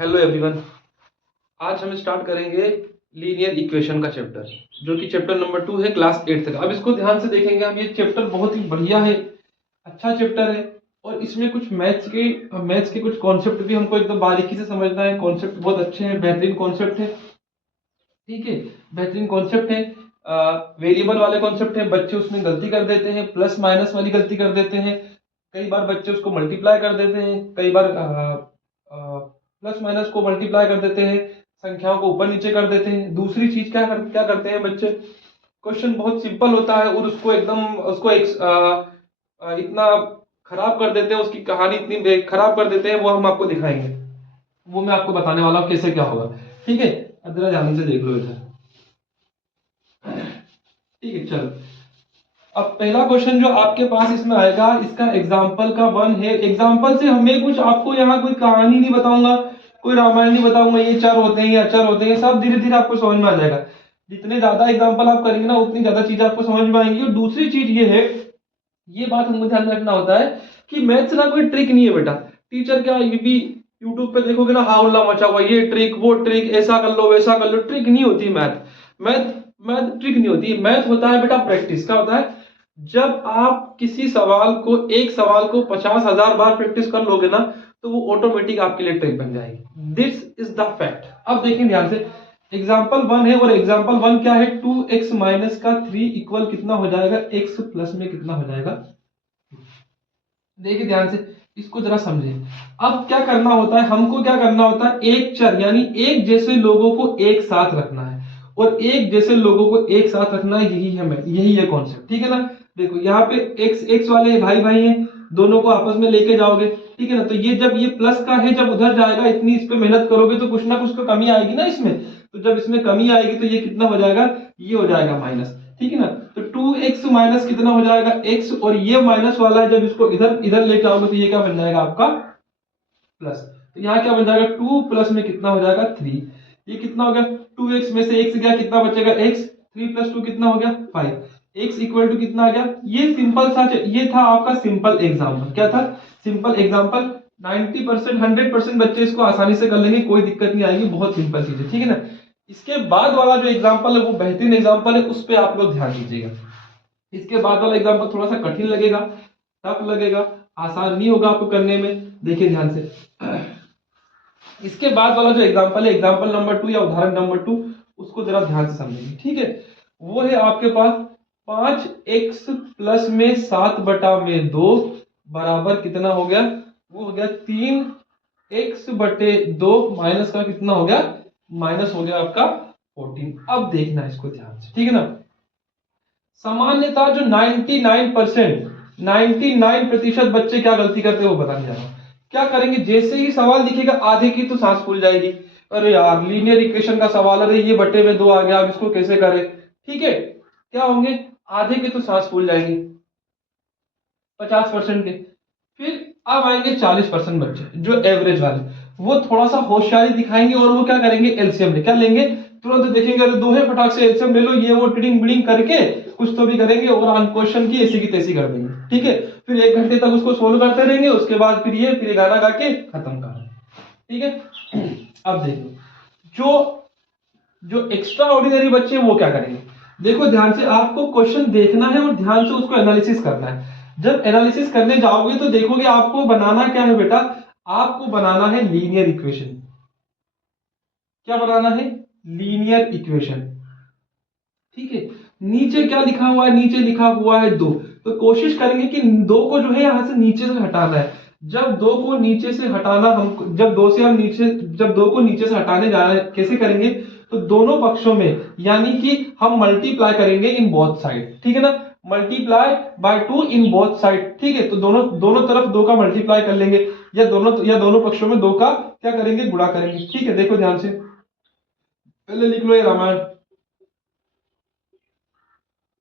Hello everyone. आज हम start करेंगे लीनियर इक्वेशन का चैप्टर, जो कि चैप्टर नंबर 2 है क्लास 8 तक। अब इसको ध्यान से देखेंगे हम। ये चैप्टर बहुत ही बढ़िया है, अच्छा चैप्टर है, और इसमें कुछ मैथ्स के कुछ कॉन्सेप्ट भी हमको एकदम बारीकी से समझना है। कॉन्सेप्ट बहुत अच्छे हैं, बेहतरीन कॉन्सेप्ट है। ठीक है, बेहतरीन कॉन्सेप्ट है। वेरिएबल वाले कॉन्सेप्ट है। बच्चे उसमें गलती कर देते हैं, प्लस माइनस वाली गलती कर देते हैं। कई बार बच्चे उसको मल्टीप्लाई कर देते हैं, कई बार प्लस माइनस को मल्टीप्लाई कर देते हैं, संख्याओं को ऊपर नीचे कर देते हैं। दूसरी चीज क्या करते हैं बच्चे, क्वेश्चन बहुत सिंपल होता है और इतना खराब कर देते हैं, उसकी कहानी इतनी खराब कर देते हैं। वो हम आपको दिखाएंगे, वो मैं आपको बताने वाला हूँ कैसे क्या होगा। ठीक है, अब जरा ध्यान से देख लो इधर। ठीक है, चलो। अब पहला क्वेश्चन जो आपके पास इसमें आएगा, इसका एग्जाम्पल का 1 है। एग्जाम्पल से हमें कुछ आपको यहाँ कोई कहानी नहीं बताऊंगा, कोई रामायण नहीं बताऊंगा, ये चर होते हैं, ये अचर होते हैं, सब धीरे धीरे आपको समझ में आ जाएगा। जितने ज्यादा एग्जाम्पल आप करेंगे ना, उतनी ज्यादा चीज आपको समझ में आएंगी। और दूसरी चीज ये है, ये बात हमको ध्यान में रखना होता है कि मैथ्स ना कोई ट्रिक नहीं है बेटा। टीचर क्या ये भी यूट्यूब पे देखोगे ना, हाउला मचा हुआ, ये ट्रिक वो ट्रिक, ऐसा कर लो वैसा कर लो। ट्रिक नहीं होती मैथ। मैथ मैथ ट्रिक नहीं होती। मैथ होता है बेटा प्रैक्टिस। क्या होता है, जब आप किसी एक सवाल को 50,000 बार प्रैक्टिस कर लोगे ना, तो वो ऑटोमेटिक आपके लिए ट्रिक बन जाएगी। This is the fact. अब देखिए ध्यान से, एग्जाम्पल 1 है, और एग्जाम्पल 1 क्या है, 2x माइनस का 3 इक्वल कितना हो जाएगा, x प्लस में कितना हो जाएगा। देखिए ध्यान से, इसको जरा समझे। अब क्या करना होता है, हमको क्या करना होता है, एक चर यानी एक जैसे लोगों को एक साथ रखना है, और एक जैसे लोगों को एक साथ रखना है, यही है कॉन्सेप्ट। ठीक है ना। देखो यहाँ पे एक्स वाले भाई भाई हैं, दोनों को आपस में लेके जाओगे। ठीक है ना। तो ये जब ये प्लस का है, जब उधर जाएगा, इतनी इस पे मेहनत करोगे तो कुछ ना कुछ तो कमी आएगी ना इसमें। तो जब इसमें कमी आएगी तो ये कितना हो जाएगा, ये हो जाएगा माइनस। ठीक है ना। तो 2x माइनस कितना हो जाएगा, x, और ये माइनस वाला है, जब इसको इधर इधर लेके आओगे तो ये क्या बन जाएगा आपका प्लस। तो यहाँ क्या बन जाएगा, 2 प्लस में कितना हो जाएगा 3। ये कितना हो गया, 2x में से x गया, कितना बचेगा x, 3 प्लस 2 कितना हो गया 5। x इक्वल टू कितना आ गया। ये सिंपल सा, ये था आपका सिंपल एग्जाम्पल। क्या था, सिंपल एग्जाम्पल। 90% 100% बच्चे इसको आसानी से कर लेंगे, कोई दिक्कत नहीं आएगी, बहुत सिंपल चीज है। ठीक है ना। इसके बाद वाला जो एग्जाम्पल है वो बेहतरीन एग्जाम्पल है, उस पर आप लोग ध्यान दीजिएगा। इसके बाद वाला एग्जाम्पल थोड़ा सा कठिन लगेगा, टफ लगेगा, आसान नहीं होगा आपको करने में। देखिए ध्यान से, इसके बाद वाला जो एग्जाम्पल है, एग्जाम्पल नंबर 2 या उदाहरण नंबर 2, उसको जरा ध्यान से समझेंगे। ठीक है, वो है आपके पास 5x प्लस में 7 बटा में 2 बराबर कितना हो गया, वो हो गया 3x बटे 2 माइनस का कितना हो गया, माइनस हो गया आपका 14। अब देखना इसको ध्यान से। ठीक है ना। सामान्यतः जो 99% बच्चे क्या गलती करते हैं वो बताने जा रहा हूं। क्या करेंगे, जैसे ही सवाल दिखेगा आधे की तो सांस फूल जाएगी, अरे यार लीनियर इक्वेशन का सवाल, अरे ये बटे में 2 आ गया, अब इसको कैसे करें। ठीक है, क्या होंगे, आधे के तो सांस फूल जाएंगे 50% के। फिर अब आएंगे 40% बच्चे जो एवरेज वाले, वो थोड़ा सा होशियारी दिखाएंगे और वो क्या करेंगे, एलसीएम ले क्या लेंगे, तुरंत देखेंगे अरे दो है, फटाक से एलसीएम ले लो, ये वो टिडिंग बिडिंग करके कुछ तो भी करेंगे और क्वेश्चन की ऐसी की तैसी कर देंगे। ठीक है, फिर 1 घंटे तक उसको सोल्व करते रहेंगे, उसके बाद फिर गाना गा के खत्म कर। ठीक है, अब देखो जो जो एक्स्ट्रा ऑर्डिनरी बच्चे हैं वो क्या करेंगे। देखो ध्यान से, आपको क्वेश्चन देखना है और ध्यान से उसको एनालिसिस करना है। जब एनालिसिस करने जाओगे तो देखोगे आपको बनाना क्या है बेटा, आपको बनाना है लीनियर इक्वेशन। क्या बनाना है, लीनियर इक्वेशन। ठीक है, नीचे क्या लिखा हुआ है, नीचे लिखा हुआ है 2। तो कोशिश करेंगे कि 2 को जो है यहां से नीचे से हटाना है। जब 2 को नीचे से हटाना, हम जब 2 को नीचे से हटाने जा रहे हैं, कैसे करेंगे, तो दोनों पक्षों में, यानी कि हम मल्टीप्लाई करेंगे इन बोथ साइड। ठीक है ना, multiply by 2 in both side. ठीक है, तो दोनों दोनों तरफ 2 का मल्टीप्लाई कर लेंगे, या दोनों पक्षों में 2 का क्या करेंगे, गुणा करेंगे। ठीक है, देखो ध्यान से, पहले लिख लो ये रामायण।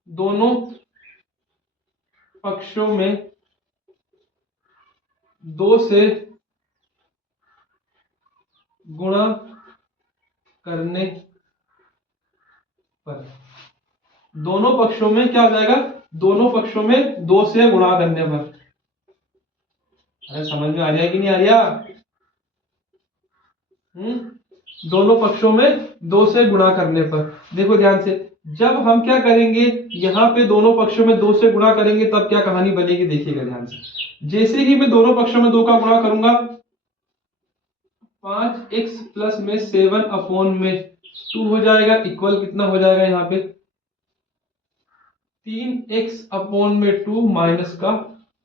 दोनों पक्षों में 2 से गुणा करने पर, दोनों पक्षों में क्या हो जाएगा, दोनों पक्षों में 2 से गुणा करने पर। अरे समझ में आ रहा है कि नहीं आ रहा, दोनों पक्षों में 2 से गुणा करने पर। देखो ध्यान से, जब हम क्या करेंगे, यहाँ पे दोनों पक्षों में 2 से गुणा करेंगे तब क्या कहानी बनेगी, देखिएगा ध्यान से। जैसे ही मैं दोनों पक्षों में 2 का गुणा करूंगा, 5x प्लस में 7 अपॉन में 2 हो जाएगा, इक्वल कितना हो जाएगा यहाँ पे 3x अपॉन में 2 माइनस का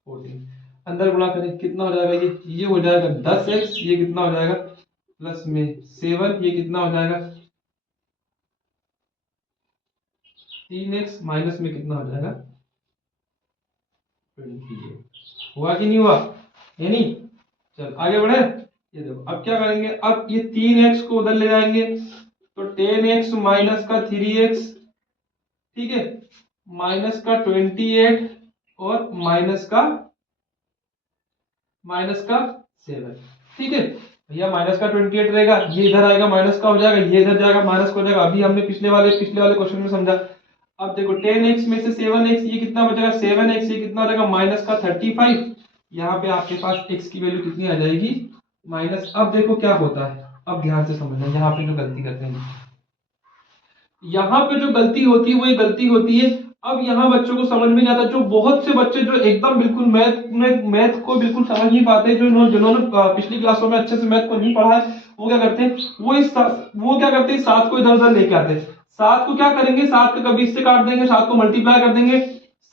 14। अंदर गुणा करें कितना हो जाएगा, ये हो जाएगा 10x, ये कितना हो जाएगा प्लस में 7, ये कितना हो जाएगा 3x माइनस में कितना हो जाएगा 28। हुआ कि नहीं हुआ, है नहीं। चल आगे बढ़े। ये देखो अब क्या करेंगे, अब ये 3x को उधर ले जाएंगे तो 10x माइनस का 3x, ठीक है, माइनस का 28 और माइनस का 7, ठीक है भैया। माइनस का 28 रहेगा, ये इधर आएगा माइनस का हो जाएगा, ये इधर जाएगा माइनस का हो जाएगा। अभी हमने पिछले वाले क्वेश्चन में समझा। अब देखो 10x में से 7x, ये कितना बचेगा 7x, ये कितना रहेगा माइनस का 35। यहाँ पे आपके पास x की वैल्यू कितनी आ जाएगी माइनस। अब देखो क्या होता है, अब ध्यान से समझना, यहाँ पे जो गलती करते हैं, यहाँ पे जो गलती होती है वो ये गलती होती है। अब यहाँ बच्चों को समझ में नहीं आता, जो बहुत से बच्चे जो एकदम बिल्कुल मैथ को बिल्कुल समझ नहीं पाते, जो जिन्होंने पिछली क्लासों में अच्छे से मैथ को नहीं पढ़ा है, वो क्या करते हैं, वो क्या करते हैं, 7 को इधर उधर लेके आते हैं। 7 को क्या करेंगे, 7 को कभी इससे काट देंगे, 7 को मल्टीप्लाई कर देंगे।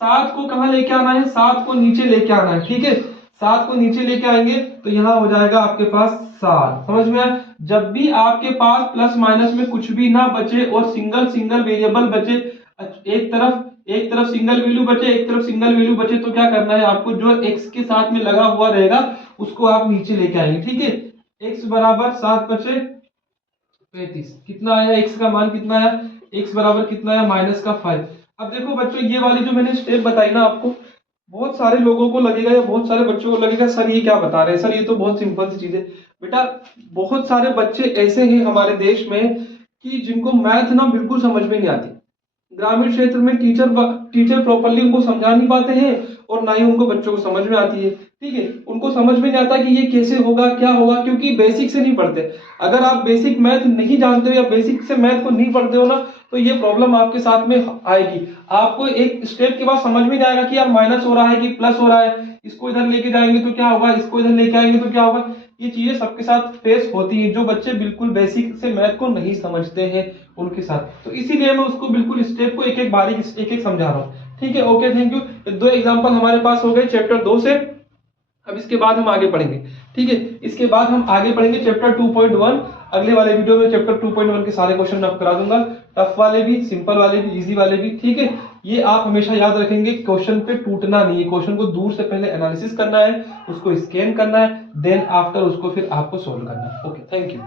7 को कहाँ लेके आना है, 7 को नीचे लेके आना है, ठीक है। 7 को नीचे लेके आएंगे तो यहाँ हो जाएगा आपके पास 7। समझ में आया। जब भी आपके पास प्लस माइनस में कुछ भी ना बचे और सिंगल वेरिएबल बचे, एक तरफ सिंगल वैल्यू बचे, एक तरफ सिंगल वैल्यू बचे, तो क्या करना है आपको, जो x के साथ में लगा हुआ रहेगा उसको आप नीचे लेके आएंगे, ठीक है। x बराबर 7 बचे 35, कितना आया, x का मान कितना आया, x बराबर कितना आया माइनस का 5। अब देखो बच्चों, ये वाली जो मैंने स्टेप बताई ना आपको, बहुत सारे लोगों को लगेगा या बहुत सारे बच्चों को लगेगा सर ये क्या बता रहे हैं सर, ये तो बहुत सिंपल सी चीज है। बेटा बहुत सारे बच्चे ऐसे हैं हमारे देश में कि जिनको मैथ ना बिल्कुल समझ में नहीं आती। ग्रामीण क्षेत्र में टीचर प्रॉपर्ली उनको समझा नहीं पाते हैं और ना ही उनको बच्चों को समझ में आती है, ठीक है। उनको समझ में नहीं आता कि ये कैसे होगा क्या होगा, क्योंकि बेसिक से नहीं पढ़ते। अगर आप बेसिक मैथ नहीं जानते हो या बेसिक से मैथ को नहीं पढ़ते हो ना, तो ये प्रॉब्लम आपके साथ में आएगी। आपको एक स्टेप के बाद समझ में नहीं आएगा कि यार माइनस हो रहा है कि प्लस हो रहा है, इसको इधर लेके जाएंगे तो क्या होगा, इसको इधर लेके आएंगे तो क्या होगा। ये चीजें सबके साथ फेस होती है, जो बच्चे बिल्कुल बेसिक से मैथ को नहीं समझते हैं उनके साथ। तो इसीलिए मैं उसको बिल्कुल स्टेप को एक एक समझा रहा हूँ, ठीक है। Okay, thank you. 2 एग्जांपल हमारे पास हो गए चैप्टर 2 से। अब इसके बाद हम आगे पढ़ेंगे, ठीक है। इसके बाद हम आगे पढ़ेंगे चैप्टर 2.1। अगले वाले वीडियो में चैप्टर 2.1 के सारे क्वेश्चन मैं करा दूंगा, टफ वाले भी, सिंपल वाले भी, इजी वाले भी, ठीक है। ये आप हमेशा याद रखेंगे, क्वेश्चन पे टूटना नहीं है। क्वेश्चन को दूर से पहले एनालिसिस करना है, उसको स्कैन करना है, देन आफ्टर उसको फिर आपको सोल्व करना है। Okay, thank you.